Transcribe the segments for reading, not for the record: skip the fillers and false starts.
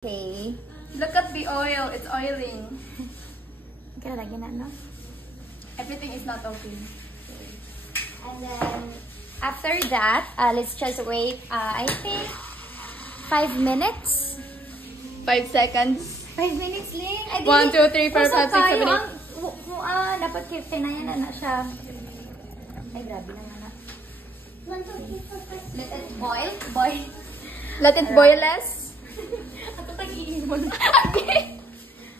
Okay. Look at the oil. It's oiling. Okay, lagyan na, no? Everything is not okay. And then, after that, let's just wait, I think, 5 minutes. 5 seconds. 5 minutes lang. 1, 2, 3, 4, 5, 6, 7, 8. Dapat 50 na yan na siya. Ay, grabe naman na. Let it boil. Boil. Let it boil less. Ako tag-iimon. Okay.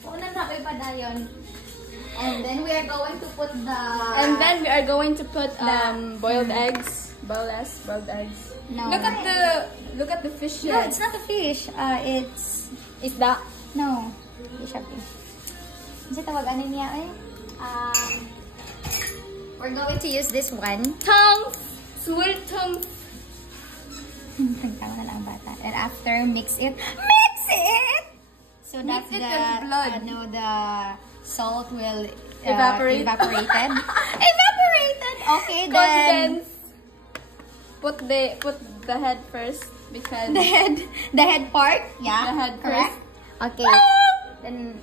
Una na kayo pa dayon. And then we are going to put the... And then we are going to put boiled eggs. Boiled eggs. No. Look at the fish. No, it's not a fish. Is that? No. Fish a fish. Kasi tawagan niya eh. We're going to use this one. Tongue. Sweet tongue. Tama na lang bata. And after, mix it. Mix it! So Mix that it with blood. the salt will Evaporate. Evaporated. Evaporated! Okay, then... Condense. Put the head first because... The head part? Yeah. The head correct? first. Okay. Then...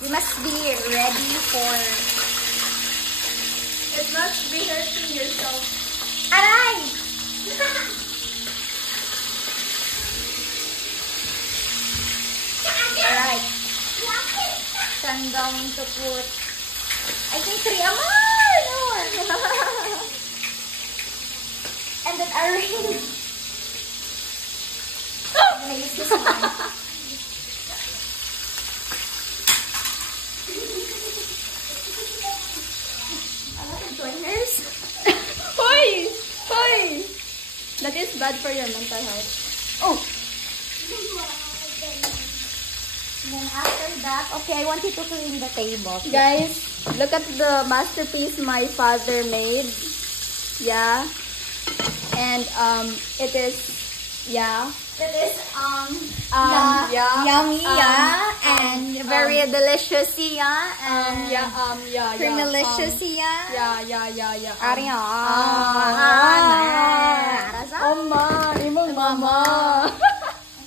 We must be ready for... It must be hurting yourself. Aray! Alright. So I'm going to put, I think 3 more. And then arrange. I'm gonna use this one. A lot of joiners. Hoy! Hoy! That is bad for your mental health. Oh! And then after that, okay, I want you to clean the table. Guys, look at the masterpiece my father made. Yeah. And it is It is yeah. yummy, and very delicious, and creamylicious, Yeah. Ariya. Mama, imong mama.